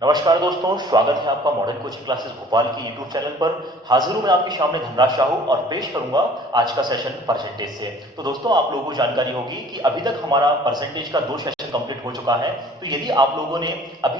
नमस्कार दोस्तों, स्वागत है आपका मॉडर्न कोचिंग क्लासेस भोपाल की यूट्यूब चैनल पर। हाजिर हूं मैं आपके सामने धनराज साहू और पेश करूंगा आज का सेशन परसेंटेज से। तो दोस्तों, आप लोगों को जानकारी होगी कि अभी तक हमारा परसेंटेज का 2 सेशन कंप्लीट हो चुका है। तो यदि आप लोगों ने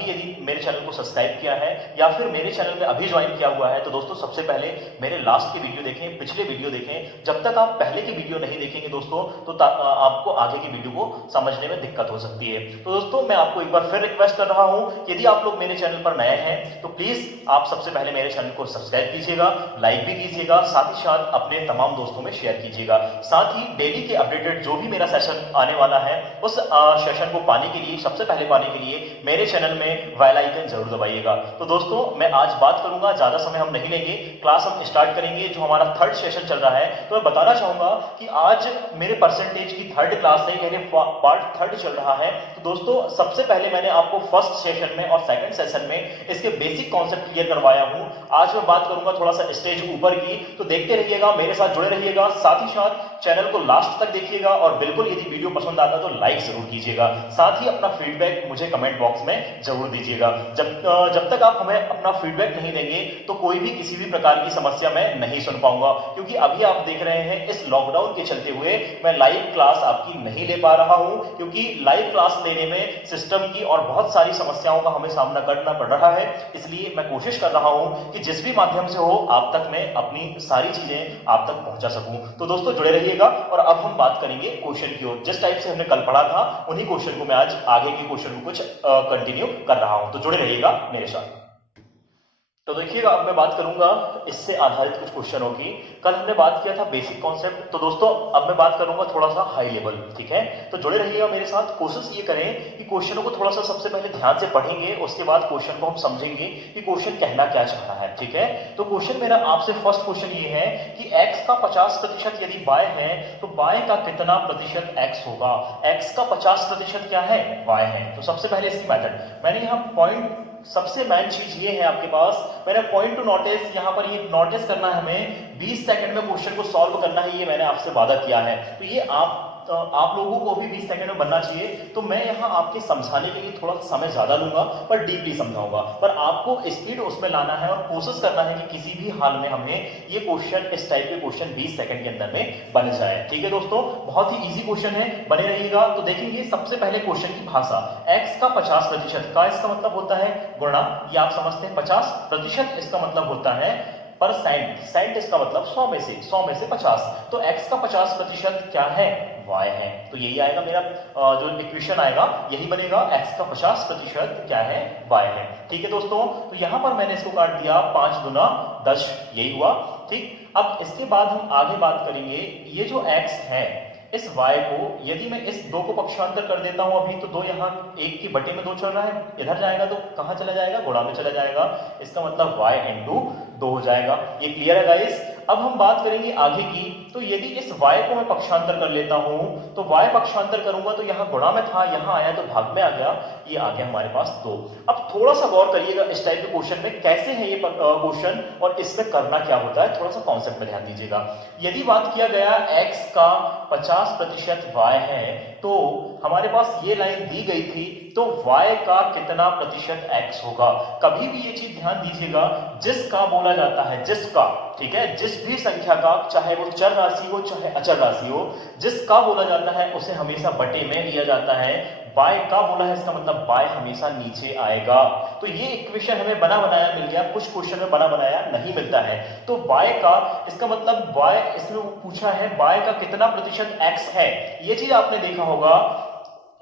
यदि मेरे चैनल को सब्सक्राइब किया है या फिर मेरे चैनल में अभी ज्वाइन किया हुआ है, तो दोस्तों सबसे पहले मेरे लास्ट के वीडियो देखें, पिछले वीडियो देखें। जब तक आप पहले के वीडियो नहीं देखेंगे दोस्तों, तो आपको आगे की वीडियो को समझने में दिक्कत हो सकती है। तो दोस्तों, मैं आपको एक बार फिर रिक्वेस्ट कर रहा हूं, यदि आप लोग मेरे चैनल पर नए हैं तो प्लीज आप सबसे पहले मेरे चैनल को सब्सक्राइब कीजिएगा, लाइक भी कीजिएगा, साथ ही साथ अपने तमाम दोस्तों में शेयर कीजिएगा। साथ ही डेली के अपडेटेड जो भी मेरा सेशन आने वाला है, उस सेशन को पाने के लिए, सबसे पहले पाने के लिए मेरे चैनल में बेल आइकन जरूर दबाइएगा। तो दोस्तों, मैं आज बात करूंगा, ज्यादा समय हम नहीं लेंगे, क्लास हम स्टार्ट करेंगे। जो हमारा थर्ड सेशन चल रहा है, तो मैं बताना चाहूंगा कि आज मेरे परसेंटेज की थर्ड क्लास है, यानी पार्ट थर्ड चल रहा है। तो दोस्तों, सबसे पहले मैंने आपको फर्स्ट सेशन में और सेकंड सेशन में इसके बेसिक कॉन्सेप्ट क्लियर करवाया हूं। आज मैं बात करूंगा थोड़ा सा स्टेज ऊपर की, तो देखते रहिएगा, मेरे साथ जुड़े रहिएगा, साथ ही साथ चैनल को लास्ट तक देखिएगा और बिल्कुल यदि वीडियो पसंद आता है तो लाइक जरूर कीजिएगा। साथ ही अपना फीडबैक मुझे कमेंट बॉक्स में जरूर दीजिएगा। जब तक आप हमें अपना फीडबैक नहीं देंगे तो कोई भी किसी भी प्रकार की समस्या मैं नहीं सुन पाऊंगा, क्योंकि अभी आप देख रहे हैं इस लॉकडाउन के चलते हुए मैं लाइव क्लास आपकी नहीं ले पा रहा हूं, क्योंकि लाइव क्लास लेने में सिस्टम की और बहुत सारी समस्याओं का हमें सामना करना पड़ रहा है। इसलिए मैं कोशिश कर रहा हूं कि जिस भी माध्यम से हो आप तक मैं अपनी सारी चीजें आप तक पहुंचा सकूं। तो दोस्तों, जुड़े रहिएगा और अब हम बात करेंगे क्वेश्चन की ओर। जिस टाइप से हमने कल पढ़ा था, उन्हीं क्वेश्चन को मैं आज आगे के क्वेश्चन को कुछ कंटिन्यू कर रहा हूं। तो जुड़े रहिएगा मेरे साथ। तो देखिएगा, अब मैं बात करूंगा इससे आधारित कुछ क्वेश्चनों की। कल हमने बात किया था बेसिक कॉन्सेप्ट, तो दोस्तों अब मैं बात करूंगा थोड़ा सा हाई लेवल, ठीक है। तो जुड़े रहिएगा मेरे साथ। कोशिश ये करें कि क्वेश्चनों को थोड़ा सा सबसे पहले ध्यान से पढ़ेंगे, उसके बाद क्वेश्चन को हम समझेंगे कि क्वेश्चन कहना क्या चाह रहा है, ठीक है। तो क्वेश्चन मेरा आपसे फर्स्ट क्वेश्चन ये है कि x का 50% यदि y है तो y का कितना प्रतिशत x होगा। x का 50% क्या है, y है। तो सबसे पहले इसकी मेथड मैंने यहाँ पॉइंट, सबसे मेन चीज ये है आपके पास, मैंने पॉइंट टू नोटिस, यहां पर ये नोटिस करना है हमें, 20 सेकंड में क्वेश्चन को सॉल्व करना है, ये मैंने आपसे वादा किया है। तो ये आप लोगों को भी 20 सेकंड में बनना चाहिए। तो मैं यहां आपके समझाने के लिए थोड़ा समय ज्यादा लूंगा, पर डीपली समझाऊंगा, पर आपको स्पीड उसमें लाना है और कोशिश करना है कि किसी भी हाल में हमें ये क्वेश्चन, इस टाइप के क्वेश्चन 20 सेकंड के अंदर में बन जाए, ठीक है दोस्तों। बहुत ही इजी क्वेश्चन है, बने रहिएगा। तो देखेंगे सबसे पहले क्वेश्चन की भाषा। x का 50% का इसका मतलब होता है गुणा, ये आप समझते हैं 50%, इसका मतलब होता है परसेंट, सेंट इसका मतलब 100 में से 50। तो x का 50% क्या है, y है। तो यही आएगा मेरा जो इक्वेशन आएगा, यही बनेगा, x का 50% क्या है, y है, ठीक है दोस्तों। तो यहां पर मैंने इसको काट दिया 5 गुना 10, यही हुआ, ठीक। अब इसके बाद हम आगे बात करेंगे, ये जो x है, इस y को यदि मैं इस 2 को पक्षांतर कर देता हूं अभी, तो 2 यहाँ 1 की बटे में 2 चल रहा है, इधर जाएगा तो कहां चला जाएगा, गुणा में चला जाएगा। इसका मतलब y इंटू 2 हो जाएगा। ये क्लियर है गाइस। अब हम बात करेंगे आगे की। तो यदि इस y को मैं पक्षांतर कर लेता हूं, तो y पक्षांतर करूंगा तो यहां गुणा में था, यहां आया तो भाग में आ गया, ये आ गया हमारे पास 2। अब थोड़ा सा गौर करिएगा इस टाइप के क्वेश्चन में, कैसे है ये क्वेश्चन और इसमें करना क्या होता है, थोड़ा सा कॉन्सेप्ट में ध्यान दीजिएगा। यदि बात किया गया x का 50% y है, तो हमारे पास ये लाइन दी गई थी, तो y का कितना प्रतिशत x होगा। कभी भी ये चीज ध्यान दीजिएगा, जिसका बोला जाता है, जिसका, ठीक है, जिस भी संख्या का, चाहे वो चर राशि हो चाहे अचर राशि हो, जिसका बोला जाता है उसे हमेशा बटे में लिया जाता है। बाय का बोला है, इसका मतलब बाय हमेशा नीचे आएगा। तो ये इक्वेशन हमें बना बनाया मिल गया, कुछ क्वेश्चन में बना बनाया नहीं मिलता है। तो बाय का, इसका मतलब बाय, इसमें पूछा है बाय का कितना प्रतिशत x है, ये चीज आपने देखा होगा।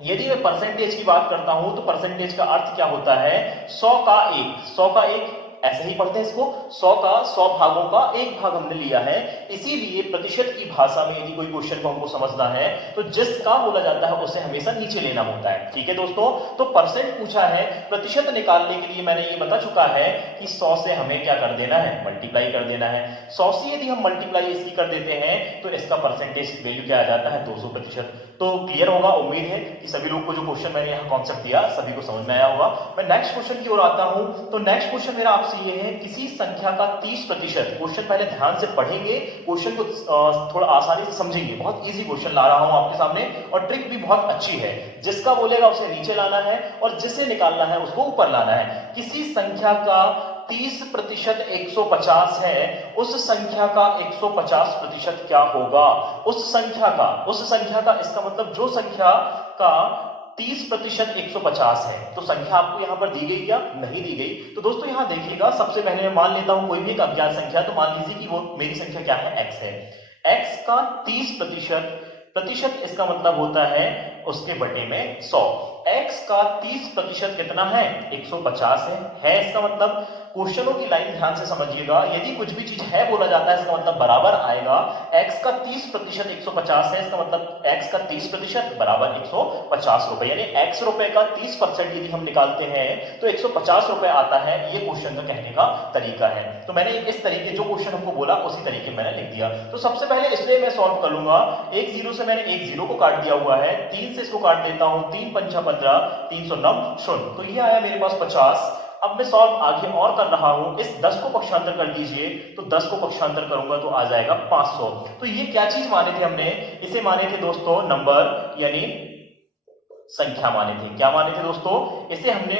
यदि मैं परसेंटेज की बात करता हूं तो परसेंटेज का अर्थ क्या होता है, 100 का 1, 100 का 1, ऐसे ही पढ़ते हैं इसको, 100 का 100 भागों का 1 भाग हमने लिया है। इसीलिए प्रतिशत की भाषा में यदि कोई क्वेश्चन को हमको समझना है तो जिसका बोला जाता है उसे हमेशा नीचे लेना होता है, ठीक है दोस्तों। तो परसेंट पूछा है, प्रतिशत निकालने के लिए मैंने ये बता चुका है कि 100 से हमें क्या कर देना है, मल्टीप्लाई कर देना है। 100 से यदि हम मल्टीप्लाई इसकी कर देते हैं तो इसका परसेंटेज वैल्यू क्या आ जाता है, 200%। तो क्लियर होगा, उम्मीद है कि सभी लोग को जो क्वेश्चन मैंने यहाँ कॉन्सेप्ट दिया सभी को समझ में आया होगा। मैं नेक्स्ट क्वेश्चन की ओर आता हूं। तो नेक्स्ट क्वेश्चन मेरा आपसे आपसे ये है, किसी संख्या का 30%, क्वेश्चन पहले ध्यान से पढ़ेंगे, क्वेश्चन को थोड़ा आसानी से समझेंगे। बहुत इजी क्वेश्चन ला रहा हूं आपके सामने और ट्रिक भी बहुत अच्छी है। जिसका बोलेगा उसे नीचे लाना है और जिसे निकालना है उसको ऊपर लाना है। किसी संख्या का 30% 150 है, उस संख्या का 150% क्या होगा? उस संख्या का इसका मतलब जो संख्या का 30% 150 है। तो संख्या आपको यहां पर दी गई क्या? नहीं दी गई। तो दोस्तों यहां देखिएगा, सबसे पहले मैं मान लेता हूं कोई भी एक अज्ञात संख्या, तो मान लीजिए कि वो मेरी संख्या क्या है? x है। x का 30% इसका मतलब होता है उसके बटे में 100। x का 30% कितना है? 150 है। इसका मतलब क्वेश्चनों की लाइन ध्यान से समझिएगा, यदि कुछ भी चीज है बोला जाता है इसका मतलब बराबर आएगा। x का 30% 150 है, इसका मतलब x का 30% बराबर 150 रुपए, यानी x रुपए का 30% यदि हम निकालते हैं तो 150 रुपए आता है। ये क्वेश्चन का कहने का तरीका है। तो मैंने इस तरीके जो क्वेश्चन हमको बोला उसी तरीके मैंने लिख दिया। तो सबसे पहले इसलिए मैं सॉल्व कर लूंगा। एक जीरो से मैंने एक जीरो को काट दिया हुआ है, 3 से इसको काट देता हूं, 3 पंचा 15, 3 सौ 9 शून्य, तो ये आया मेरे पास 50। अब मैं सॉल्व आगे और कर रहा हूं, इस 10 को पक्षांतर कर दीजिए, तो 10 को पक्षांतर करूंगा तो आ जाएगा 500। तो ये क्या चीज माने थे हमने? इसे माने थे दोस्तों नंबर, यानी संख्या माने थे। क्या माने थे दोस्तों? इसे हमने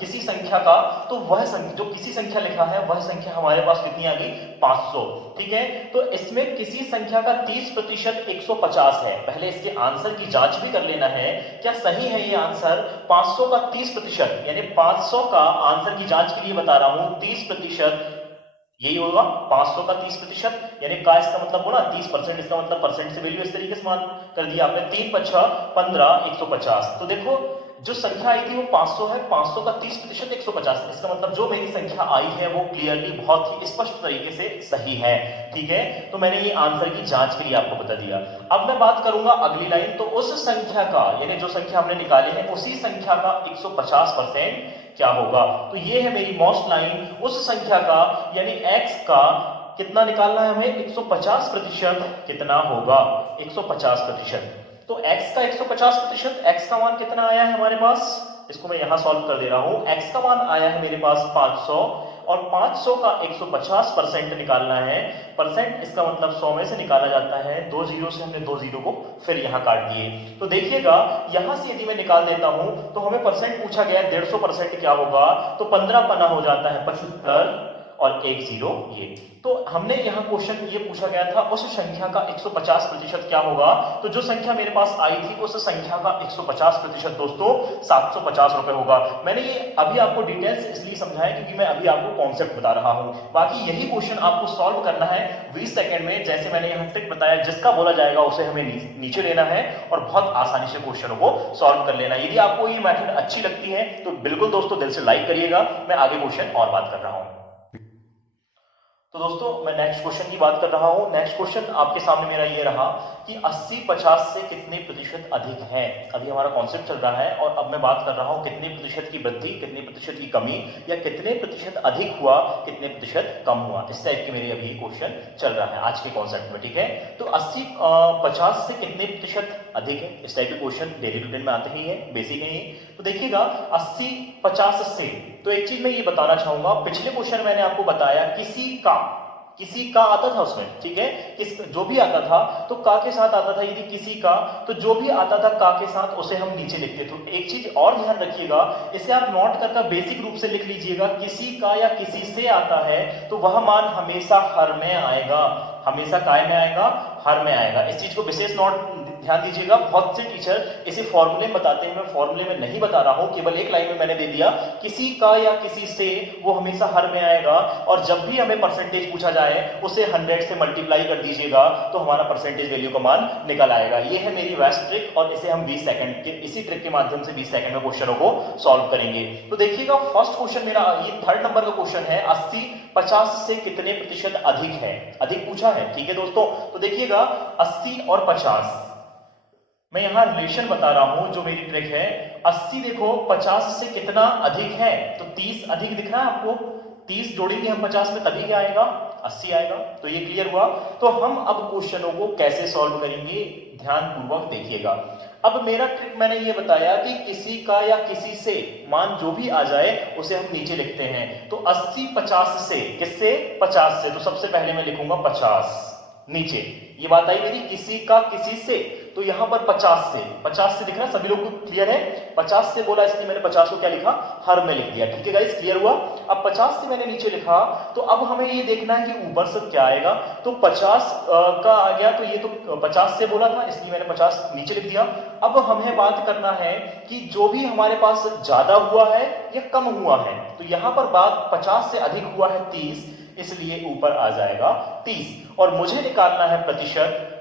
किसी संख्या का, तो वह जो किसी संख्या लिखा है वह संख्या हमारे पास कितनी आ गई? 500। ठीक है, तो इसमें किसी संख्या का 30% 150 है। पहले इसके आंसर की जांच भी कर लेना है, क्या सही है ये आंसर? 500 का 30%, यानी 500 का आंसर की जांच के लिए बता रहा हूं, 30% यही होगा। 500 का 30%, यानी का इसका मतलब बोला 30%, इसका मतलब परसेंट से वैल्यू इस तरीके से मान कर दिया आपने। 3 पच्छा 15, 150। तो देखो जो संख्या आई थी वो 500 है, 500 का 30% 150, इसका मतलब जो मेरी संख्या आई है वो क्लियरली बहुत ही स्पष्ट तरीके से सही है। ठीक है, तो मैंने ये आंसर की जांच के लिए आपको बता दिया। अब मैं बात करूंगा अगली लाइन, तो उस संख्या का, यानी जो संख्या हमने निकाली है उसी संख्या का 150% क्या होगा? तो ये है मेरी मोस्ट लाइन। उस संख्या का यानी x का कितना निकालना है हमें? 150% कितना होगा? 150%। तो x का 150%, x का मान कितना आया है हमारे पास? इसको मैं यहां सॉल्व कर दे रहा हूं। x का मान आया है मेरे पास 500 और 500 का 150% निकालना है। परसेंट इसका मतलब 100 में से निकाला जाता है। 2 जीरो से हमने 2 जीरो को फिर यहां काट दिए। तो देखिएगा यहां से यदि मैं निकाल देता हूं तो हमें परसेंट पूछा गया है, 150% क्या होगा? तो 15 पन्ना हो जाता है 75 और 1 जीरो ये। तो हमने यहाँ क्वेश्चन ये पूछा गया था उस संख्या का 150% क्या होगा? तो जो संख्या मेरे पास आई थी उस संख्या का 150% दोस्तों 750 रुपए होगा। मैंने ये अभी आपको डिटेल्स इसलिए समझाया क्योंकि मैं अभी आपको कॉन्सेप्ट बता रहा हूं। बाकी यही क्वेश्चन आपको सॉल्व करना है 20 सेकंड में। जैसे मैंने यहाँ ट्रिक बताया, जिसका बोला जाएगा उसे हमें नीचे लेना है और बहुत आसानी से क्वेश्चनों को सॉल्व कर लेना। यदि आपको ये मेथड अच्छी लगती है तो बिल्कुल दोस्तों दिल से लाइक करिएगा। मैं आगे क्वेश्चन और बात कर रहा हूं। तो दोस्तों मैं नेक्स्ट क्वेश्चन की बात कर रहा हूं। नेक्स्ट क्वेश्चन आपके सामने मेरा ये रहा कि 80-50 से कितने प्रतिशत अधिक है। अभी हमारा कॉन्सेप्ट चल रहा है और अब मैं बात कर रहा हूं कितने प्रतिशत की वृद्धि, कितने प्रतिशत की कमी, या कितने प्रतिशत अधिक हुआ, कितने प्रतिशत कम हुआ। इस टाइप के मेरे अभी क्वेश्चन चल रहा है आज के कॉन्सेप्ट में। ठीक है, तो 80-50 से कितने प्रतिशत अधिक है, इस टाइप के क्वेश्चन डेली रूटीन में आते ही है, बेसिक है। तो देखिएगा 80-50 से, तो एक चीज मैं ये बताना चाहूंगा, पिछले क्वेश्चन मैंने आपको बताया किसी का आता था उसमें। ठीक है, जो भी आता था तो का के साथ आता था। यदि किसी का, तो जो भी आता था का के साथ उसे हम नीचे लिखते। तो एक चीज और ध्यान रखिएगा, इसे आप नोट करके बेसिक रूप से लिख लीजिएगा। किसी का या किसी से आता है तो वह मान हमेशा हर में आएगा, हमेशा काय में आएगा, हर में आएगा। इस चीज को विशेष नोट ध्यान दीजिएगा। बहुत से टीचर इसे फॉर्मूले में बताते हैं, मैं फॉर्मूले में नहीं बता रहा हूं, केवल एक लाइन में मैंने दे दिया किसी का या किसी से वो हमेशा हर में आएगा। और जब भी हमें परसेंटेज पूछा जाए उसे 100 से मल्टीप्लाई कर दीजिएगा तो हमारा परसेंटेज वैल्यू का मान निकल आएगा। ये है मेरी बेस्ट ट्रिक और इसे हम 20 सेकंड के इसी ट्रिक के माध्यम से 20 सेकंड में क्वेश्चनों को सॉल्व करेंगे। तो देखिएगा फर्स्ट क्वेश्चन मेरा ये 3rd नंबर का क्वेश्चन है, 80-50 से कितने प्रतिशत अधिक है, अधिक पूछा है। ठीक है दोस्तों, तो देखिएगा 80 और 50, मैं यहां रिलेशन बता रहा हूं जो मेरी ट्रिक है। 80 देखो 50 से कितना अधिक है, तो 30 अधिक दिख रहा है आपको। 30 जोड़ेंगे हम 50 में तभी क्या आएगा? 80 आएगा। तो ये क्लियर हुआ। तो हम अब क्वेश्चनों को कैसे सॉल्व करेंगे ध्यान पूर्वक देखिएगा। अब मेरा ट्रिक मैंने ये बताया कि किसी का या किसी से मान जो भी आ जाए उसे हम नीचे लिखते हैं। तो 80 50 से, किससे? 50 से। तो सबसे पहले मैं लिखूंगा 50 नीचे। ये बात आई मेरी किसी का किसी से, तो यहां पर 50 से दिख रहा है, सभी लोग को क्लियर है? 50 से बोला इसलिए मैंने 50 को क्या लिखा? हर में लिख दिया। ठीक है गाइस, क्लियर हुआ? अब 50 से मैंने नीचे लिखा, तो अब हमें ये देखना है कि ऊपर से क्या आएगा। तो 50 का आ गया, तो ये तो 50 से बोला था इसलिए मैंने 50 नीचे लिख दिया। अब हमें बात करना है कि जो भी हमारे पास ज्यादा हुआ है या कम हुआ है, तो यहां पर बात 50 से अधिक हुआ है 30, इसलिए ऊपर आ जाएगा 30। और मुझे निकालना है प्रतिशत,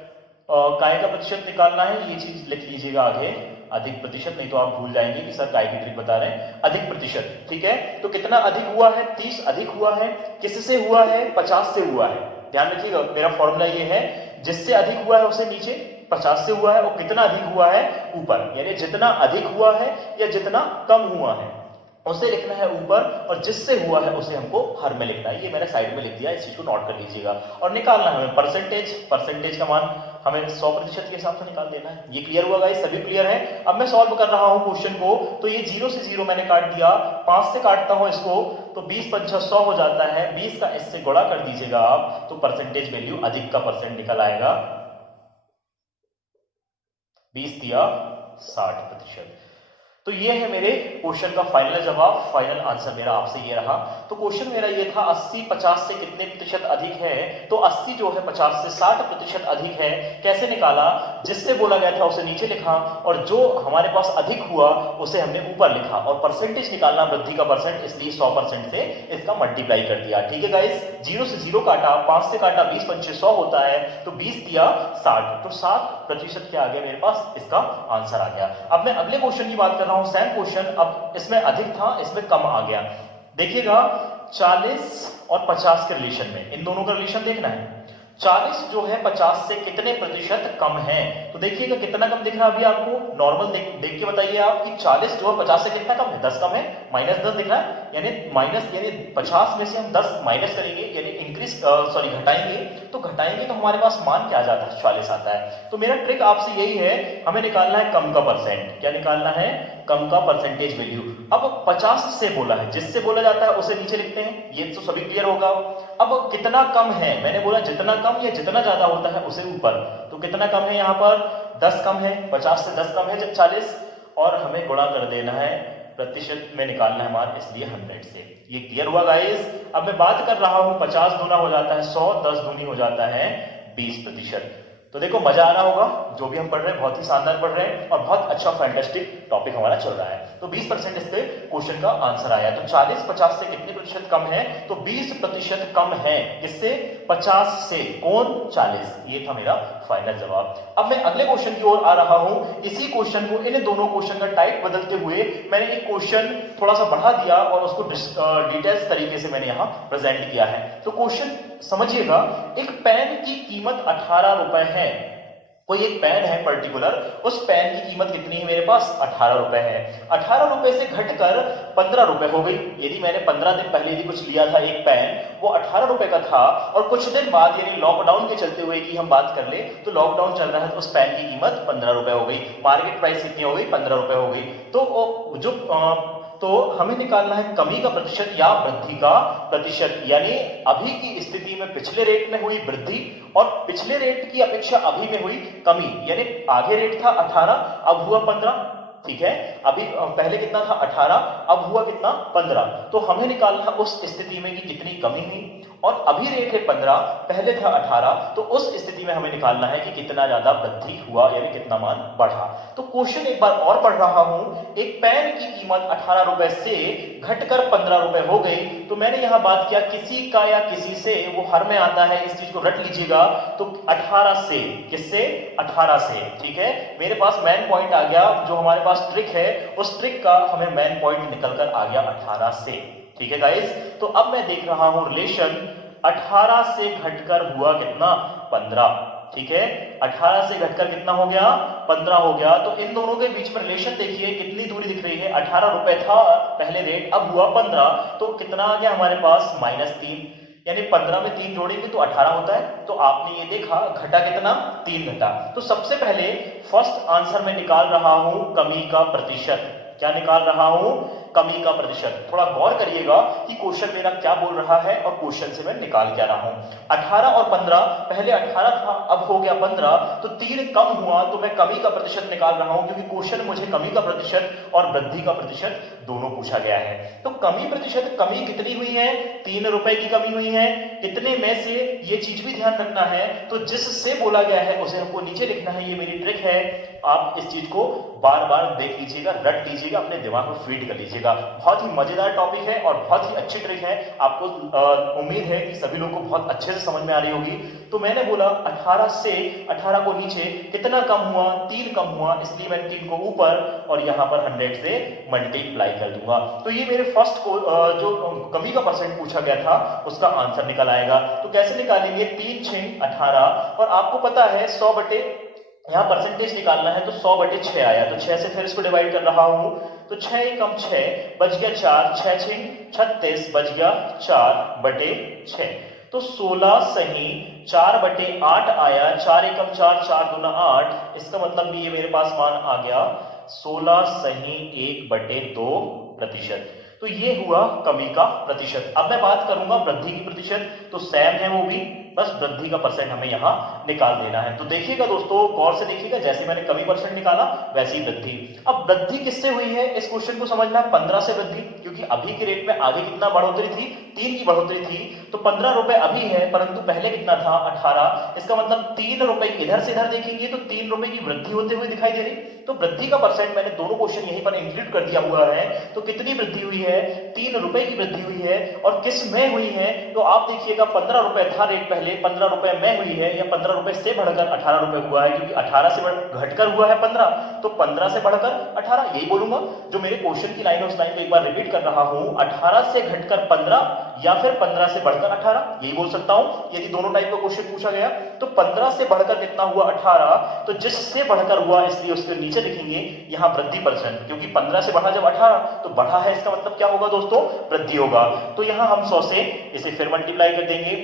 काय का प्रतिशत निकालना है, ये चीज लिख लीजिएगा आगे, अधिक प्रतिशत, नहीं तो आप भूल जाएंगे कि सर काय की ट्रिक बता रहे हैं। अधिक प्रतिशत, ठीक है? तो कितना अधिक हुआ है? 30 अधिक हुआ है। किससे हुआ है? 50 से हुआ है। ध्यान रखिएगा, मेरा फॉर्मूला ये है, जिससे अधिक हुआ है उसे नीचे, 50 से हुआ है, और कितना अधिक हुआ है? ऊपर। यानी जितना अधिक हुआ है या जितना कम हुआ है उसे लिखना है ऊपर, और जिससे हुआ है उसे हमको हर में लिखना है। ये मैंने साइड में लिख दिया, इस चीज को नोट कर लीजिएगा। और निकालना है हमें परसेंटेज, परसेंटेज का मान हमें 100% के हिसाब से निकाल देना है। ये क्लियर हुआ गाइस? सभी क्लियर है? अब मैं सॉल्व कर रहा हूं क्वेश्चन को, तो ये 0 से 0 मैंने काट दिया, 5 से काटता हूं इसको, तो 20 5 100 हो जाता है। 20 का इससे गुणा कर दीजिएगा आप, तो परसेंटेज वैल्यू अधिक का परसेंट निकल आएगा, 20 दिया 60%। तो ये है मेरे क्वेश्चन का फाइनल जवाब, फाइनल आंसर मेरा आपसे ये रहा। तो क्वेश्चन मेरा ये था 80 50 से कितने प्रतिशत अधिक है? तो 80 जो है 50 से 60% अधिक है। कैसे निकाला? जिससे बोला गया था उसे नीचे लिखा, और जो हमारे पास अधिक हुआ उसे हमने ऊपर लिखा। और परसेंटेज निकालना वृद्धि का परसेंट, इसलिए 100% से इसका मल्टीप्लाई कर दिया। ठीक है गाइस, 0 से 0 काटा, 5 से काटा, 20 5 100 होता है, तो 20 दिया 60, तो 60% क्या आ गया मेरे पास? इसका आंसर आ गया। अब मैं अगले क्वेश्चन की बात कर रहा हूं, सेम क्वेश्चन, अब इसमें अधिक था, इसमें कम आ गया। देखिएगा 40 और 50 के रिलेशन में, इन दोनों का रिलेशन देखना है। 40 जो है 50 से कितने प्रतिशत कम है? तो देखिएगा कितना कम दिख रहा है अभी आपको, नॉर्मल देख के बताइए आप कि 40 जो है 50 से कितना कम है? 10 कम है, -10 दिख रहा है। यानी माइनस, यानी 50 में से हम 10 माइनस करेंगे, यानी इंक्रीज सॉरी घटाएंगे, तो घटाएंगे तो हमारे पास मान क्या आ जाता है? 40 आता है। तो मेरा ट्रिक आपसे यही है, हमें निकालना है कम का परसेंट। क्या निकालना है? कम का परसेंटेज वैल्यू। अब 50 से बोला है, जिससे बोला जाता है उसे नीचे लिखते हैं, ये तो सभी क्लियर होगा। अब कितना कम है? मैंने बोला जितना कम या जितना ज्यादा होता है उसे ऊपर। तो कितना कम है यहाँ पर? 10 कम है, 50 से 10 कम है जब 40, और हमें गुणा कर देना है, प्रतिशत में निकालना है मान, इसलिए 100 से। ये क्लियर हुआ गाइस? अब मैं बात कर रहा हूं, 50 दूना हो जाता है 100, 10 दूनी हो जाता है 20%। तो देखो मजा आ रहा होगा, जो भी हम पढ़ रहे हैं बहुत ही शानदार पढ़ रहे हैं, और बहुत अच्छा फैंटास्टिक टॉपिक हमारा चल रहा है। तो 20% इससे क्वेश्चन का आंसर आया। तो 40 50 से कितने प्रतिशत कम है? तो 20% कम है। किससे? 50 से। कौन? 40। ये था मेरा फाइनल जवाब। अब मैं अगले क्वेश्चन की ओर आ रहा हूं। इसी क्वेश्चन को, इन दोनों क्वेश्चन का टाइप बदलते हुए मैंने एक क्वेश्चन थोड़ा सा बढ़ा दिया और उसको डिटेल्स तरीके से मैंने यहां प्रेजेंट किया है। तो क्वेश्चन समझिएगा, एक पेन की कीमत 18 रुपए है। कोई एक पेन है पर्टिकुलर, उस पेन की कीमत कितनी है मेरे पास? 18 रुपए है। 18 रुपए से घटकर 15 रुपए हो गई। यदि मैंने 15 दिन पहले यदि कुछ लिया था एक पेन, वो 18 रुपए का था, और कुछ दिन बाद यानी लॉकडाउन के चलते हुए की हम बात कर ले, तो लॉकडाउन चल रहा है तो उस पेन की कीमत 15 रुपए हो गई। मार्केट प्राइस कितनी हो गई? 15 रुपए हो गई। तो हमें निकालना है कमी का प्रतिशत या वृद्धि का प्रतिशत, यानी अभी की स्थिति में पिछले रेट में हुई वृद्धि और पिछले रेट की अपेक्षा अभी में हुई कमी। यानी आगे रेट था 18, अब हुआ 15। ठीक है, अभी पहले कितना था? 18, अब हुआ कितना? 15। तो हमें निकालना उस स्थिति में कि कितनी कमी हुई, और अभी रेट है 15, पहले था 18, तो उस स्थिति में हमें निकालना है कि कितना ज्यादा वृद्धि हुआ, यानी कितना मान बढ़ा। तो क्वेश्चन एक बार और पढ़ रहा हूं, एक पेन की कीमत 18 रुपए से घटकर 15 रुपए हो गई। तो मैंने यहां बात किया किसी का या किसी से, वो हर में आता है, इस चीज को रट लीजिएगा। तो 18 से, किससे? 18 से। ठीक है, मेरे पास मेन पॉइंट आ गया, जो हमारे पास ट्रिक है उस ट्रिक का हमें मेन पॉइंट निकल कर आ गया 18 से। ठीक है गाइस, तो अब मैं देख रहा हूं रिलेशन, 18 से घटकर हुआ कितना? 15। ठीक है, 18 से घटकर कितना हो गया? 15 हो गया। तो इन दोनों के बीच में रिलेशन देखिए, कितनी दूरी दिख रही है? 18 रुपए था पहले रेट, अब हुआ 15, तो कितना आ गया हमारे पास? -3। यानी 15 में 3 जोड़ेंगे तो 18 होता है। तो आपने ये देखा घटा कितना, 3 घटा। तो सबसे पहले फर्स्ट आंसर में निकाल रहा हूं कमी का प्रतिशत। क्या निकाल रहा हूं, कमी का प्रतिशत। थोड़ा गौर करिएगा कि क्वेश्चन मेरा क्या बोल रहा है और क्वेश्चन से मैं निकाल क्या रहा हूं। 18 और 15, पहले 18 था अब हो गया 15, तो 3 कम हुआ तो मैं कमी का प्रतिशत निकाल रहा हूं, क्योंकि क्वेश्चन मुझे कमी का प्रतिशत और वृद्धि का प्रतिशत दोनों पूछा गया है। तो कमी प्रतिशत, कमी कितनी हुई है, 3 रुपए की कमी हुई है। कितने में से, ये चीज भी ध्यान रखना है। तो जिससे बोला गया है उसे हमको नीचे लिखना है, ये मेरी ट्रिक है। आप इस चीज को बार बार देख लीजिएगा, रट लीजिएगा, अपने दिमाग में फीड कर लीजिएगा। बहुत ही मजेदार टॉपिक है और बहुत ही अच्छी ट्रिक है। आपको उम्मीद है कि सभी लोगों को बहुत अच्छे से समझ में आ रही होगी। तो मैंने बोला 18 से 18 को नीचे कितना कम हुआ, 3 कम हुआ, इसलिए मैंने 3 को ऊपर और यहां पर 100 से मल्टीप्लाई कर दूंगा। तो ये मेरे फर्स्ट को जो कमी का परसेंट पूछा गया था उसका आंसर निकल आएगा। तो कैसे निकालेंगे, 3 6 18, और आपको पता है 100 बटे, यहां परसेंटेज निकालना है तो 100 बटे 6 आया, तो 6 से फिर इसको डिवाइड कर रहा हूं। तो 6 कम 6 बच गया 4, 6 6 36 बच गया 4 बटे 6। तो 16 सही 4 बटे 8 आया, 4 एकम 4, 4 दूना 8। इसका मतलब भी ये मेरे पास मान आ गया 16 सही 1 बटे 2 प्रतिशत। तो ये हुआ कमी का प्रतिशत। अब मैं बात करूंगा वृद्धि की प्रतिशत, तो सेम है वो भी, बस वृद्धि का परसेंट हमें यहां निकाल देना है। तो देखिएगा दोस्तों, गौर से देखिएगा, जैसे मैंने कमी परसेंट निकाला वैसी वृद्धि। अब वृद्धि किससे हुई है, इस क्वेश्चन को समझना है। 15 से वृद्धि, क्योंकि अभी के रेट में आगे कितना बढ़ोतरी थी, 3 की बढ़ोतरी थी। तो 15 रुपए अभी है, परंतु पहले कितना था, 18। इसका मतलब 3 रुपए इधर से इधर देखेंगे तो 3 रुपए की वृद्धि होते हुए दिखाई दे रही। तो वृद्धि का परसेंट मैंने दोनों क्वेश्चन यहीं पर इंक्लूड कर दिया हुआ है। तो कितनी वृद्धि हुई है, 3 रुपए की वृद्धि हुई है। और किस में हुई है, तो आप देखिएगा 15 रुपए था रेट पहले, 15 रुपए में हुई है, या 15 रुपए से बढ़कर 18 रुपए हुआ है, क्योंकि 18 से घटकर हुआ है 15, तो 15 से बढ़कर 18, यही बोलूंगा। जो मेरे क्वेश्चन की लाइन है उस लाइन को एक बार रिपीट कर रहा हूं, 18 से घटकर 15 या फिर 15 से बढ़कर 18, यही बोल सकता हूं यदि दोनों टाइप का क्वेश्चन पूछा गया। तो 15 से बढ़कर कितना हुआ, 18। तो जिससे बढ़कर हुआ इसलिए उसके नीचे लिखेंगे यहां वृद्धि परसेंट, क्योंकि 15 से बढ़ा जब 18 तो बढ़ा है, इसका मतलब क्या होगा दोस्तों, वृद्धि होगा। तो यहां हम 100 से इसे फिर मल्टीप्लाई कर देंगे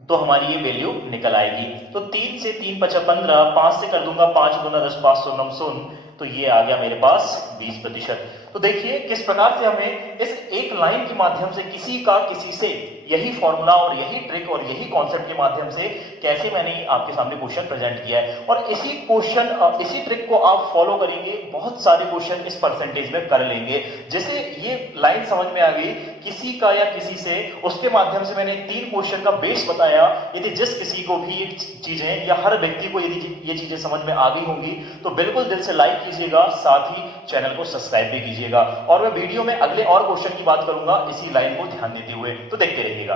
तो हमारी ये वैल्यू निकल आएगी। तो 3 से 3 5 15, 5 से कर दूंगा 5 गुना 10 500 900, तो ये आ गया मेरे पास 20%। तो देखिए किस प्रकार से हमें इस एक लाइन के माध्यम से किसी का किसी से, यही फॉर्मूला और यही ट्रिक और यही कॉन्सेप्ट के माध्यम से कैसे मैंने आपके सामने क्वेश्चन प्रेजेंट किया है। और इसी क्वेश्चन, इसी ट्रिक को आप फॉलो करेंगे, बहुत सारे क्वेश्चन इस परसेंटेज में कर लेंगे। जैसे ये लाइन समझ में आ गई, किसी का या किसी से, उसके माध्यम से मैंने 3 क्वेश्चन का बेस बताया। यदि जिस किसी को भी चीजें या हर व्यक्ति को यदि ये चीजें समझ में आ गई होंगी तो बिल्कुल दिल से लाइक कीजिएगा, साथ ही चैनल को सब्सक्राइब भी कीजिएगा। और मैं वीडियो में अगले और क्वेश्चन की बात करूंगा इसी लाइन को ध्यान देते हुए, तो देखते रहिएगा।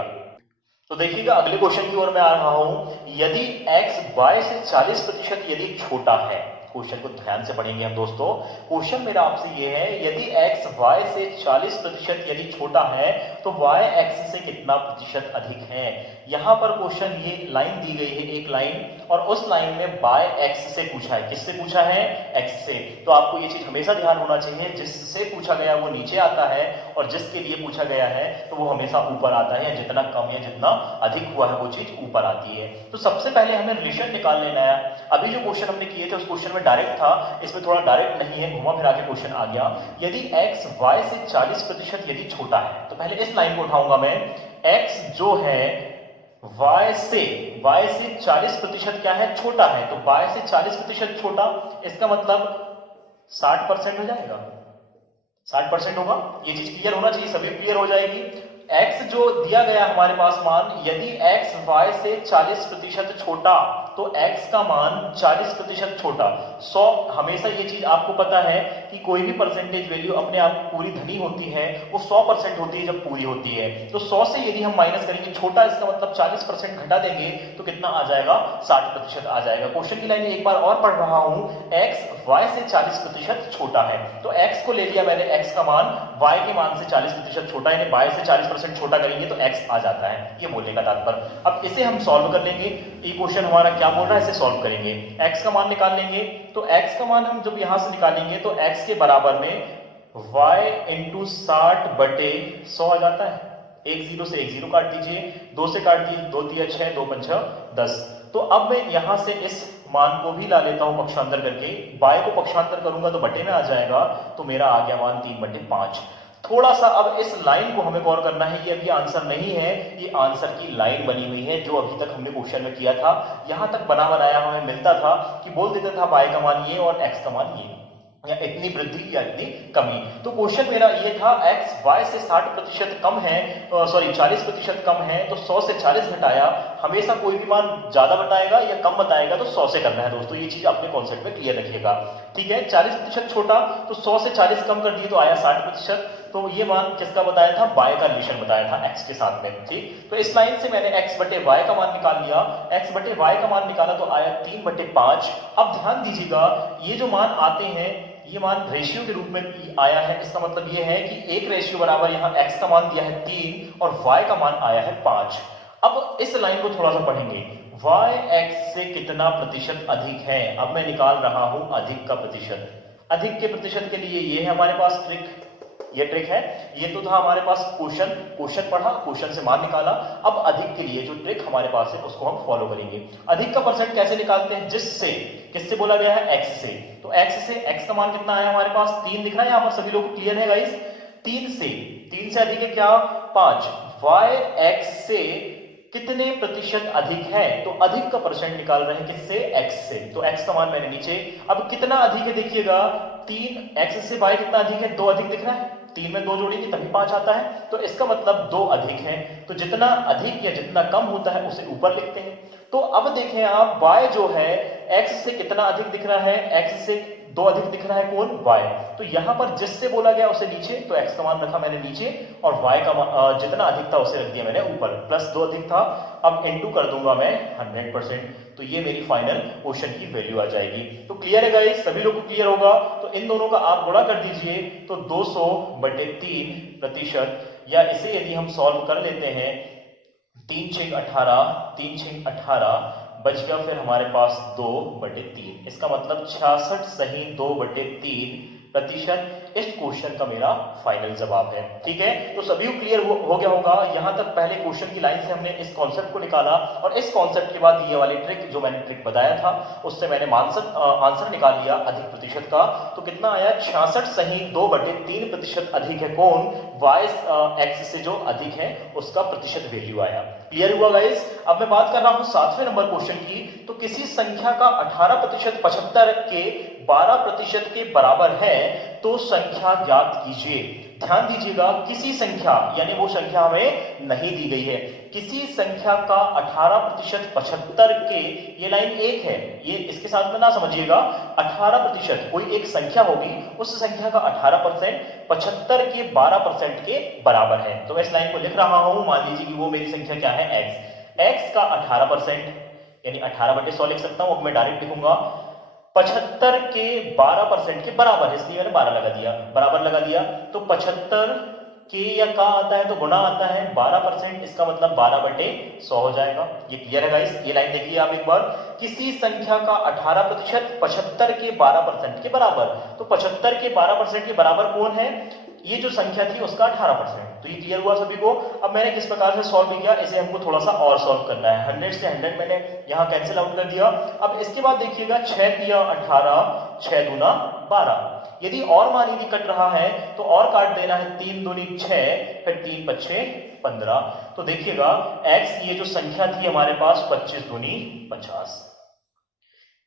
तो देखिएगा अगले क्वेश्चन की ओर मैं आ रहा हूं। यदि x y से 40% यदि छोटा है, क्वेश्चन को ध्यान से पढ़ेंगे हम दोस्तों। क्वेश्चन मेरा आपसे ये है, यदि x y से 40% यदि छोटा है तो y x से कितना प्रतिशत अधिक है। यहां पर क्वेश्चन ये लाइन दी गई है, एक लाइन, और उस लाइन में y x से पूछा है। किससे पूछा है, x से। तो आपको ये चीज हमेशा ध्यान होना चाहिए, जिससे पूछा गया वो नीचे आता है और जिसके लिए पूछा गया है तो वो हमेशा ऊपर आता है। जितना कम या जितना अधिक हुआ है वो चीज ऊपर आती है। तो सबसे पहले हमें रिलेशन निकाल लेना है। अभी जो क्वेश्चन हमने किए थे उस क्वेश्चन में डायरेक्ट था, इसमें थोड़ा डायरेक्ट नहीं है, घुमा फिरा के क्वेश्चन आ गया। यदि x y से 40% यदि छोटा है, तो पहले इस लाइन को उठाऊंगा मैं। x जो है y से 40% क्या है, छोटा है, तो y से 40% छोटा, इसका मतलब 60% हो जाएगा, 60% होगा। ये चीज क्लियर होना चाहिए, सभी क्लियर हो जाएगी। x जो दिया गया हमारे पास मान, यदि x y से 40% छोटा तो x का मान 40% छोटा। 100, हमेशा ये चीज आपको पता है कि कोई भी परसेंटेज वैल्यू अपने आप पूरी धनी होती है, वो 100% होती है जब पूरी होती है। तो 100 से यदि हम माइनस करेंगे छोटा, इसका मतलब 40% घटा देंगे तो कितना आ जाएगा, 60% आ जाएगा। क्वेश्चन की लाइन एक बार और पढ़ रहा हूं, x y से 40% छोटा है, तो x को ले लिया मैंने, x का मान y के मान से 40% छोटा, यानी y से 40% छोटा करेंगे तो x आ जाता है, ये बोलने का तात्पर्य। अब इसे हम सॉल्व कर लेंगे, ये क्वेश्चन हमारा क्या बोल रहा है, इसे सॉल्व करेंगे। x का मान निकाल लेंगे, तो x का मान हम जब यहां से निकालेंगे तो x के बराबर में y इंटू 60 बटे 100 आ जाता है। एक जीरो से एक जीरो काट दीजिए, 2 से काट दीजिए, 2 तिया 6, 2 पंचा 10। तो अब मैं यहां से इस मान को भी ला लेता हूं पक्षांतर करके, बाय को पक्षांतर करूंगा तो बटे में आ जाएगा, तो मेरा आ गया मान 3/5। थोड़ा सा अब इस लाइन को हमें गौर करना है, ये अभी आंसर नहीं है, ये आंसर की लाइन बनी हुई है जो अभी तक हमने क्वेश्चन में किया था। यहां तक बना बनाया हमें मिलता था कि बोल देता था y का मान ये और x का मान ये, या इतनी वृद्धि या इतनी कमी। तो क्वेश्चन मेरा ये था x y से 60% कम है, सॉरी 40% कम है, तो 100 से 40 घटाया, हमेशा कोई भी मान ज्यादा बताएगा या कम बताएगा तो 100 से करना है दोस्तों, ये चीज अपने कॉन्सेप्ट में क्लियर रखिएगा। ठीक है, 40% छोटा तो 100 से 40 कम कर दिए तो आया 60%। तो ये मान किसका बताया था, y का रिलेशन बताया था x के साथ में। ठीक, तो इस लाइन से मैंने x बटे y का मान निकाल लिया, x बटे y का मान निकाला तो आया 3/5। अब ध्यान दीजिएगा, ये जो मान आते हैं ये मान रेशियो के रूप में आया है, इसका मतलब ये है कि एक रेशियो बराबर यहाँ x का मान दिया है 3 और y का मान आया है 5। अब इस लाइन को थोड़ा सा पढ़ेंगे, y x से कितना प्रतिशत अधिक है। अब मैं निकाल रहा हूं अधिक का प्रतिशत। अधिक के प्रतिशत के लिए ये है हमारे पास ट्रिक, ये ट्रिक है, ये तो था हमारे पास क्वेश्चन पढ़ा, क्वेश्चन से मान निकाला। अब अधिक के लिए जो ट्रिक हमारे पास है उसको हम फॉलो करेंगे। अधिक का परसेंट कैसे निकालते हैं, जिससे किससे बोला गया है, x से। तो x से x का मान कितना आया हमारे पास 3 दिख रहा है, यहां पर सभी लोग क्लियर है गाइस। 3 से अधिक है क्या, 5। y x से कितने प्रतिशत अधिक है, तो अधिक का परसेंट निकाल रहे हैं किससे, x से। तो x का मान मैंने नीचे, अब कितना अधिक है देखिएगा, 3 x से y कितना अधिक है, 2 अधिक दिख रहा है, 3 में 2 जोड़ेंगे तभी 5 आता है, तो इसका मतलब 2 अधिक है। तो जितना अधिक या जितना कम होता है उसे ऊपर लिखते हैं। तो अब देखें आप, y जो है x से कितना अधिक दिख रहा है, x से 2 अधिक दिख रहा है, कौन, y। तो यहां पर जिससे बोला गया उसे नीचे, तो x का मान रखा मैंने नीचे और y का मान जितना अधिक था उसे रख दिया मैंने ऊपर, प्लस 2 अधिक था, अब इनटू कर दूंगा मैं 100%। तो ये मेरी फाइनल क्वेश्चन की वैल्यू आ जाएगी। तो क्लियर है गाइस, सभी लोग को क्लियर होगा। तो इन दोनों का आप गुणा कर दीजिए, तो 200/3%, या इसे यदि हम सॉल्व कर लेते हैं, 3 6 18, 3 6 18 बच गया, फिर हमारे पास 2/3, इसका मतलब 66 सही 2/3%। इस क्वेश्चन का मेरा फाइनल जवाब है। ठीक है, तो सभी को क्लियर हो गया होगा। यहां तक पहले क्वेश्चन की लाइन से हमने इस कॉन्सेप्ट को निकाला, और इस कॉन्सेप्ट के बाद ये वाली ट्रिक जो मैंने ट्रिक बताया था उससे मैंने आंसर निकाल लिया अधिक प्रतिशत का। तो कितना आया, 66 सही 2/3% अधिक है, कौन, y x से जो अधिक है उसका प्रतिशत वैल्यू आया। क्लियर हुआ गाइस। अब मैं बात कर रहा हूं 7वें नंबर क्वेश्चन की। तो किसी संख्या का 18% 75 के 12% के बराबर है तो संख्या ज्ञात कीजिए। ध्यान दीजिएगा, किसी संख्या यानी वो संख्या हमें नहीं दी गई है, किसी संख्या का 18% 75 के, ये लाइन 1 है, ये इसके साथ में ना समझिएगा, 18% कोई एक संख्या होगी, उस संख्या का 18% 75 के 12% के बराबर है। तो मैं इस लाइन को लिख रहा हूं, मान लीजिए कि वो मेरी संख्या क्या है, x का 18% यानी 18/100 लिख सकता हूं। अब मैं डायरेक्ट लिखूंगा 75 के 12% के बराबर है, इसलिए मैंने 12 लगा दिया, बराबर लगा दिया। तो 75 के या का आता है तो गुना आता है 12%, इसका मतलब 12/100 हो जाएगा। ये क्लियर है गाइस। ये लाइन देखिए आप एक बार, किसी संख्या का 18% 75 के 12% के बराबर, तो 75 के 12% के बराबर कौन है, ये जो संख्या थी उसका 18%। तो ये क्लियर हुआ सभी को। अब मैंने किस प्रकार से सॉल्व किया, इसे हमको थोड़ा सा और सॉल्व करना है। 100 से 100 मैंने यहाँ कैंसिल आउट कर दिया। अब इसके बाद देखिएगा 6 तिया 18, 6 दूना 12। यदि और मान यदि कट रहा है तो और काट देना है, 3 दूनी 6, फिर 3 पच्छे 15। तो देखिएगा x ये जो संख्या थी हमारे पास 25 दूनी 50,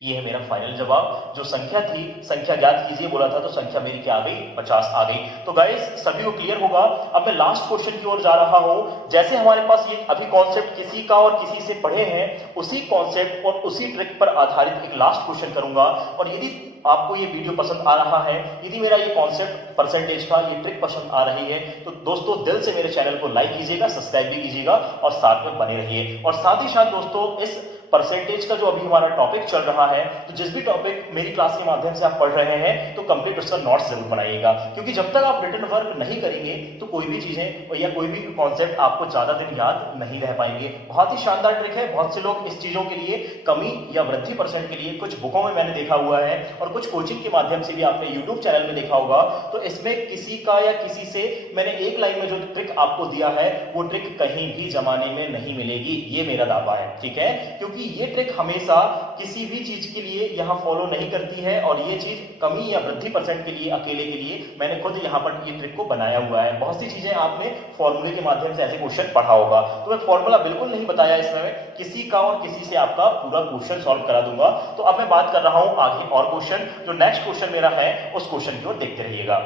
ये है मेरा फाइनल जवाब। जो संख्या थी, संख्या ज्ञात कीजिए बोला था, तो संख्या मेरी क्या आ गई, 50 आ गई। तो गाइस सभी को क्लियर होगा। अब मैं लास्ट क्वेश्चन की ओर जा रहा हूं। जैसे हमारे पास ये अभी कॉन्सेप्ट किसी का और किसी से पढ़े हैं, उसी कॉन्सेप्ट और उसी ट्रिक पर आधारित एक लास्ट क्वेश्चन करूंगा। और यदि आपको ये वीडियो पसंद आ रहा है, यदि मेरा ये कॉन्सेप्ट परसेंटेज का ये ट्रिक पसंद आ रही है, तो दोस्तों दिल से मेरे चैनल को लाइक कीजिएगा, सब्सक्राइब भी कीजिएगा और साथ में बने रहिए। और साथ ही साथ दोस्तों इस परसेंटेज का जो अभी हमारा टॉपिक चल रहा है, तो जिस भी टॉपिक मेरी क्लास के माध्यम से आप पढ़ रहे हैं तो कंप्लीट उसका नोट्स जरूर बनाइएगा, क्योंकि जब तक आप रिटन वर्क नहीं करेंगे तो कोई भी चीजें या कोई भी कॉन्सेप्ट आपको ज्यादा दिन याद नहीं रह पाएंगे। बहुत ही शानदार ट्रिक है। बहुत से लोग इस चीजों के लिए कमी या वृद्धि परसेंट के लिए कुछ बुकों में मैंने देखा हुआ है और कुछ कोचिंग के माध्यम से भी आपने यूट्यूब चैनल में देखा होगा, तो इसमें किसी का या किसी से मैंने एक लाइन में जो ट्रिक आपको दिया है वो ट्रिक कहीं भी जमाने में नहीं मिलेगी, ये मेरा दावा है, ठीक है। क्योंकि ये ट्रिक हमेशा किसी भी चीज के लिए यहां फॉलो नहीं करती है और ये चीज कमी या वृद्धि परसेंट के लिए अकेले के लिए मैंने खुद यहां पर ये ट्रिक को बनाया हुआ है। बहुत सी चीजें आपने फॉर्मूले के माध्यम से ऐसे क्वेश्चन पढ़ा होगा, तो मैं फॉर्मूला बिल्कुल नहीं बताया इसमें, किसी का और किसी से आपका पूरा क्वेश्चन सॉल्व करा दूंगा। तो अब मैं बात कर रहा हूं आगे और क्वेश्चन, जो नेक्स्ट क्वेश्चन मेरा है उस क्वेश्चन की ओर देखते रहिएगा।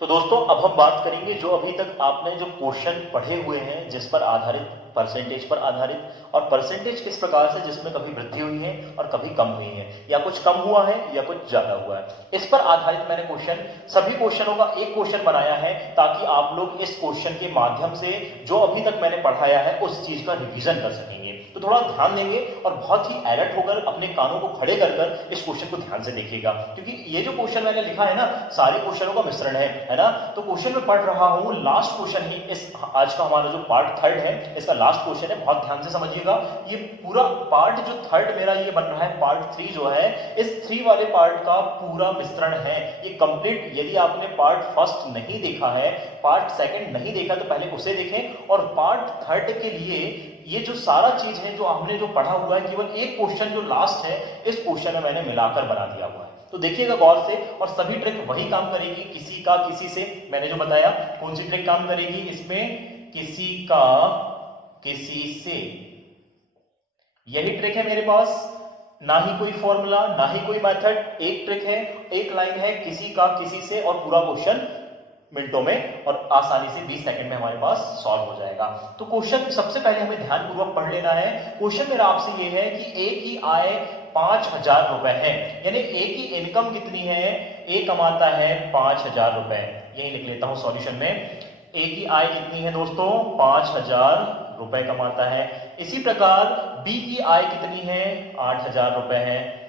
तो दोस्तों अब हम बात करेंगे जो अभी तक आपने जो क्वेश्चन पढ़े हुए हैं जिस पर आधारित, परसेंटेज पर आधारित, और परसेंटेज किस प्रकार से जिसमें कभी वृद्धि हुई है और कभी कम हुई है, या कुछ कम हुआ है या कुछ ज्यादा हुआ है, इस पर आधारित मैंने क्वेश्चन, सभी क्वेश्चनों का एक क्वेश्चन बनाया है ताकि आप लोग इस क्वेश्चन के माध्यम से जो अभी तक मैंने पढ़ाया है उस चीज का रिवीजन कर सकेंगे। तो थोड़ा ध्यान देंगे और बहुत ही अलर्ट होकर अपने कानों को खड़े कर इस क्वेश्चन को ध्यान से देखिएगा, क्योंकि ये जो क्वेश्चन मैंने लिखा है ना, सारे क्वेश्चनों का मिश्रण है ना। तो क्वेश्चन में पढ़ रहा हूं, लास्ट क्वेश्चन ही इस आज का हमारा जो पार्ट थर्ड है इसका लास्ट क्वेश्चन है, बहुत ध्यान से समझिएगा। ये पूरा पार्ट जो थर्ड मेरा ये बन रहा है, पार्ट 3 जो है, इस 3 वाले पार्ट का पूरा मिश्रण है ये कंप्लीट। यदि आपने पार्ट फर्स्ट नहीं देखा है, पार्ट सेकंड नहीं देखा, तो पहले उसे देखें, और पार्ट थर्ड के लिए ये जो सारा चीज है जो हमने जो पढ़ा हुआ है, केवल एक क्वेश्चन जो लास्ट है इस क्वेश्चन में मैंने मिलाकर बना दिया हुआ है। तो देखिएगा गौर से, और सभी ट्रिक वही काम करेगी, किसी का किसी से, मैंने जो बताया कौन सी ट्रिक काम करेगी इसमें, किसी का किसी से, यही ट्रिक है मेरे पास, ना ही कोई फॉर्मूला ना ही कोई मेथड, एक ट्रिक है, एक लाइन है, किसी का किसी से, और पूरा क्वेश्चन मिनटों में और आसानी से 20 सेकंड में हमारे पास सॉल्व हो जाएगा। तो क्वेश्चन सबसे पहले हमें ध्यानपूर्वक पढ़ लेना है। क्वेश्चन मेरा आपसे ये है कि ए की आय 5,000 रुपए है, यानी ए की इनकम कितनी है, ए कमाता है 5,000 रुपए, यही लिख लेता हूं सॉल्यूशन में। ए की आय कितनी है दोस्तों, 5,000 रुपए कमाता है। इसी प्रकार बी की आय कितनी है, 8,000 रुपए है।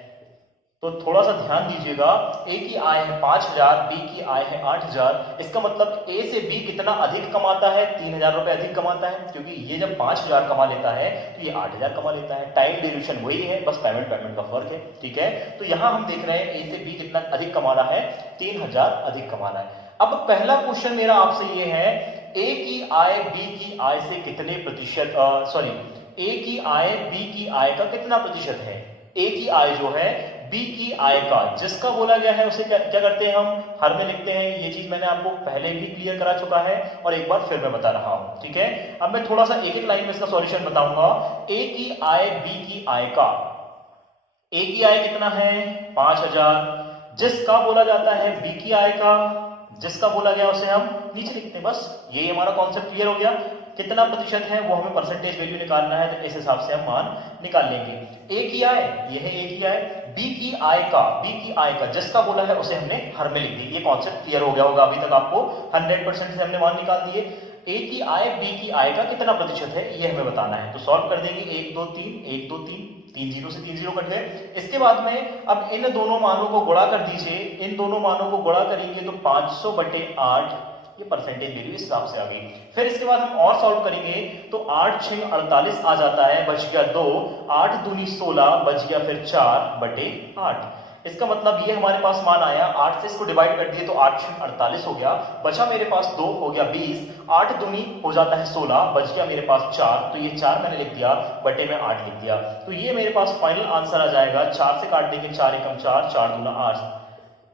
तो थोड़ा सा ध्यान दीजिएगा, ए की आय है 5,000, बी की आय है 8,000, इसका मतलब ए से बी कितना अधिक कमाता है, 3,000 रुपए अधिक कमाता है, क्योंकि ये जब 5,000 कमा लेता है तो ये 8,000 कमा लेता है। टाइम ड्यूरेशन वही है, बस पेमेंट का फर्क है, ठीक है। तो यहां हम देख रहे हैं ए से बी कितना अधिक कमा रहा है, 3,000 अधिक कमा रहा है। अब पहला क्वेश्चन मेरा आपसे ये है, ए की आय बी की आय से कितने प्रतिशत, ए की आय बी की आय का कितना प्रतिशत है। ए की आय जो है बी की आय का, जिसका बोला गया है उसे क्या करते हैं, हम हर में लिखते हैं। ये चीज मैंने आपको पहले भी क्लियर करा चुका है और एक बार फिर मैं बता रहा हूं, ठीक है। अब मैं थोड़ा सा एक एक लाइन में इसका सॉल्यूशन बताऊंगा। ए की आय बी की आय का, ए की आय कितना है 5,000, जिसका बोला जाता है बी की आय का, जिसका बोला गया उसे हम नीचे लिखते हैं, बस ये हमारा कॉन्सेप्ट क्लियर हो गया। कितना प्रतिशत है वो हमें परसेंटेज वैल्यू निकालना है, तो इस हिसाब से हम मान निकाल लेंगे। ए की आय, ये है ए की आय, बी की आय का, बी की आय का जिसका बोला है उसे हमने हर में लिख दी। ये कॉन्सेप्ट क्लियर हो गया होगा अभी तक आपको, 100% से हमने मान निकाल दिए। ए की आय बी की आय का कितना प्रतिशत है ये हमें बताना है, तो सॉल्व कर देंगे। 1 2 3, 1 2 3, 3 0 से 3 0 कट गए। इसके बाद में अब इन दोनों मानों को गुणा कर दीजिए, इन दोनों मानों को गुणा करेंगे तो 500/8 ये परसेंटेज वैल्यू इस हिसाब से आ गई। फिर इसके बाद हम और सॉल्व करेंगे तो 8 6 48 आ जाता है, बच गया 2, 8 दूनी 16, बच गया फिर 4/8। इसका मतलब ये हमारे पास मान आया, 8 से इसको डिवाइड कर दिए तो 8 6 48 हो गया, बचा मेरे पास 2, हो गया 20, 8 दूनी हो जाता है 16, बच गया मेरे पास 4, तो ये 4 मैंने लिख दिया, बटे में 8 लिख दिया। तो ये मेरे पास फाइनल आंसर आ जाएगा, 4 से काट देंगे 4 एकम 4, 4 दूना 8,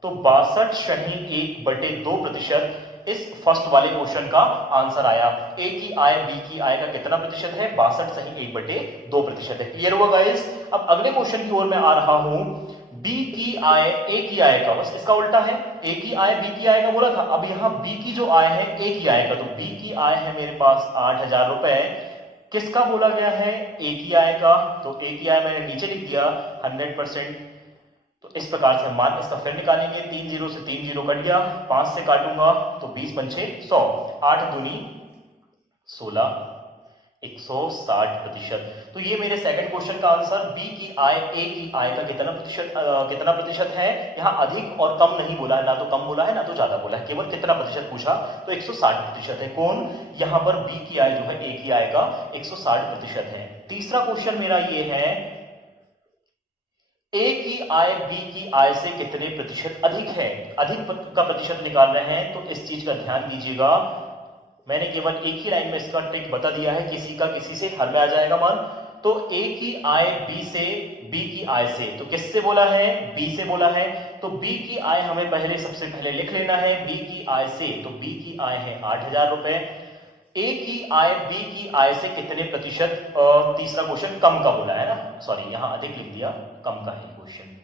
तो 62.1/2% इस फर्स्ट वाले क्वेश्चन का आंसर आया। ए की आय बी की आय का कितना प्रतिशत है, 62.1/2% है। क्लियर हुआ गाइस। अब अगले क्वेश्चन की ओर मैं आ रहा हूं, बी की आय ए की आय का, बस इसका उल्टा है, ए की आय बी की आय का बोला था, अब यहां बी की जो आय है ए की आय का, तो बी की आय है मेरे पास 8,000 रुपए, किसका बोला गया है, ए की आय का, तो ए की आय मैंने नीचे लिख दिया 100%। तो इस प्रकार से हम मान इसका फिर निकालेंगे, 3 0 से 3 0 कट गया, 5 से काटूंगा तो 20 पंचे 100, 8 दूनी 16, 160%। तो ये मेरे सेकंड क्वेश्चन का आंसर बी की आय ए की आय का कितना प्रतिशत है। यहाँ अधिक और कम नहीं बोला है, ना तो कम बोला है ना तो ज्यादा बोला है, केवल कितना प्रतिशत पूछा, तो 160% है। कौन, यहाँ पर बी की आय जो है ए की आय का 160% है। तीसरा क्वेश्चन मेरा ये है, ए की आय बी की आय से कितने प्रतिशत अधिक है। अधिक का प्रतिशत निकाल रहे हैं, तो इस चीज का ध्यान दीजिएगा। मैंने केवल एक ही लाइन में इसका ट्रिक बता दिया है, किसी का किसी से हल में आ जाएगा मान। तो ए की आय बी से, बी की आय से, तो किससे बोला है, बी से बोला है। तो बी की आय हमें सबसे पहले लिख लेना है, बी की आय से, तो बी की आय है 8,000 रुपए। ए की आय बी की आय से कितने प्रतिशत, तीसरा क्वेश्चन कम का बोला है ना, सॉरी यहां अधिक लिख दिया, कम का है क्वेश्चन।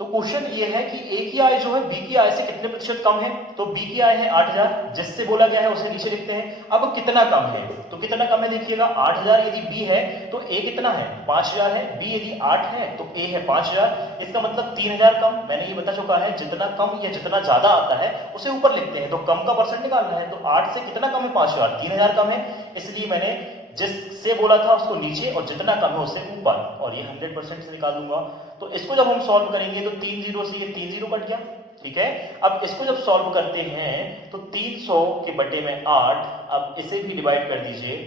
तो क्वेश्चन ये है कि ए की आय जो है बी की आय से कितने प्रतिशत कम है। तो बी की आय है 8,000, जिससे बोला गया है उसे नीचे लिखते हैं। अब कितना कम है, तो कितना कम है देखिएगा, 8,000 यदि बी है तो ए कितना है, 5,000 है। बी यदि 8 है तो ए है 5,000, इसका मतलब 3,000 कम। मैंने ये बता चुका है, जितना कम या जितना ज्यादा आता है उसे ऊपर लिखते हैं, तो कम का परसेंट निकालना है। तो 8 से कितना कम है, 5,000, 3,000 कम है, इसलिए मैंने जिससे बोला था उसको नीचे और जितना कम है उससे ऊपर, और ये 100% से निकाल दूंगा। तो इसको जब हम सॉल्व करेंगे तो 3 जीरो से ये 3 जीरो कट गया, ठीक है। अब इसको जब सॉल्व करते हैं तो 300 के बटे में 8, अब इसे भी डिवाइड कर दीजिए,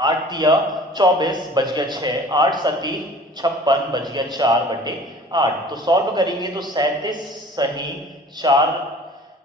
8 तिया 24 बच गया 6, 8 सती 56 बच गया 4 बटे 8। तो सॉल्व करेंगे तो 37 सही 4,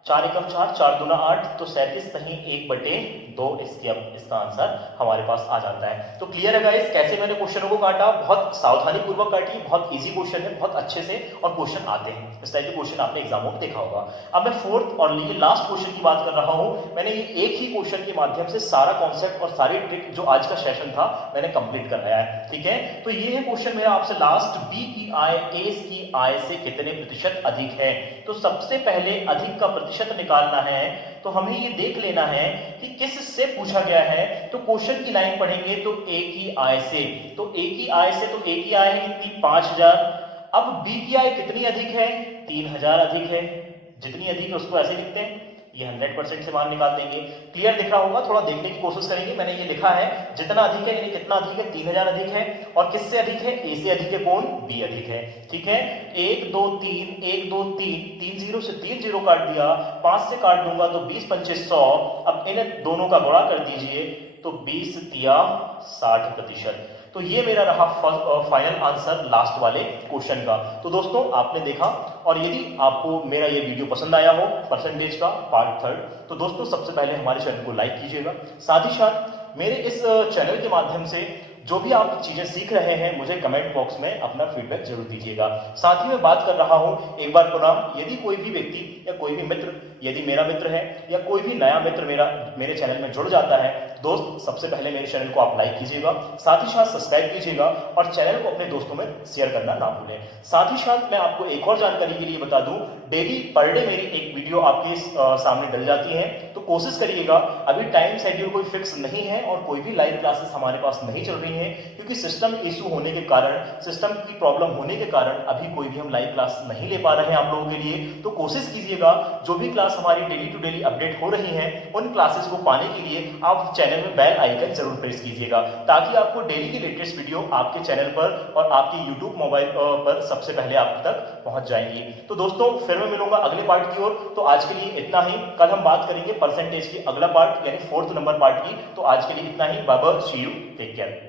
4 एकम 4, 4 दूना 8, तो 37 सही 1 बटे 2, इसका आंसर हमारे पास आ जाता है। तो क्लियर है गाइस, कैसे मैंने क्वेश्चनों को काटा, बहुत सावधानी पूर्वक काटी, बहुत इजी क्वेश्चन है, बहुत अच्छे से और क्वेश्चन आते हैं। इस टाइप के क्वेश्चन आपने एग्जामों में देखा होगा। अब मैं फोर्थ और लास्ट क्वेश्चन की बात कर रहा हूं। मैंने ये एक ही क्वेश्चन के माध्यम से सारा कॉन्सेप्ट और सारी ट्रिक जो आज का सेशन था मैंने कंप्लीट कर लिया है, ठीक है। तो ये है क्वेश्चन मेरा आपसे लास्ट, बी की आय ए की आय से कितने प्रतिशत अधिक है। तो सबसे पहले अधिक का प्रतिशत निकालना है, तो हमें ये देख लेना है कि किस से पूछा गया है। तो क्वेश्चन की लाइन पढ़ेंगे तो ए की आय से, तो ए की आय से, तो ए की आय है कितनी, 5,000। अब बी की आय कितनी अधिक है, 3,000 अधिक है। जितनी अधिक है उसको ऐसे लिखते हैं, ये 100% से मान निकाल देंगे। क्लियर दिख रहा होगा, थोड़ा देखने की कोशिश करेंगे। मैंने ये लिखा है जितना अधिक है, यानी कितना अधिक है, 3,000 अधिक है। और किससे अधिक है, ए से अधिक है, कौन, बी अधिक है, ठीक है। 1 2 3, 1 2 3, 3 जीरो से 3 जीरो काट दिया, 5 से काट दूंगा तो 20 पंचे 100। अब इन दोनों का गुणा कर दीजिए, तो 20 तिया 60%। तो ये मेरा रहा फाइनल आंसर लास्ट वाले क्वेश्चन का। तो दोस्तों आपने देखा, और यदि आपको मेरा ये वीडियो पसंद आया हो परसेंटेज का पार्ट 3rd, तो दोस्तों सबसे पहले हमारे चैनल को लाइक कीजिएगा। साथ ही साथ मेरे इस चैनल के माध्यम से जो भी आप चीजें सीख रहे हैं, मुझे कमेंट बॉक्स में अपना फीडबैक जरूर दीजिएगा। साथ ही मैं बात कर रहा हूं एक बार पुनः, यदि कोई भी व्यक्ति या कोई भी मित्र, यदि मेरा मित्र है या कोई भी नया मित्र मेरे चैनल में जुड़ जाता है, दोस्त सबसे पहले मेरे चैनल को आप लाइक कीजिएगा, साथ ही साथ सब्सक्राइब कीजिएगा और चैनल को अपने दोस्तों में शेयर करना ना भूलें। साथ ही साथ मैं आपको एक और जानकारी के लिए बता दूं, डेली पर डे मेरी एक वीडियो आपके सामने डल जाती है, तो कोशिश करिएगा। अभी टाइम शेड्यूल कोई फिक्स नहीं है और कोई भी लाइव क्लासेस हमारे पास नहीं चल रही है, क्योंकि सिस्टम इशू होने के कारण, सिस्टम की प्रॉब्लम होने के कारण अभी कोई भी हम लाइव क्लास नहीं ले पा रहे हैं आप लोगों के लिए। तो कोशिश कीजिएगा जो भी क्लास हमारी डेली टू डेली अपडेट हो रही है, उन क्लासेस को पाने के लिए आप चैनल में बेल आइकन जरूर प्रेस कीजिएगा, ताकि आपको डेली की लेटेस्ट वीडियो आपके चैनल पर और आपके यूट्यूब मोबाइल पर सबसे पहले आप तक पहुंच जाएंगी। तो दोस्तों फिर मैं मिलूंगा अगले पार्ट की ओर। तो आज के लिए इतना ही, कल हम बात करेंगे परसेंटेज की अगला पार्ट यानी 4th नंबर पार्ट की। तो आज के लिए इतना ही, bye bye, see you, take care.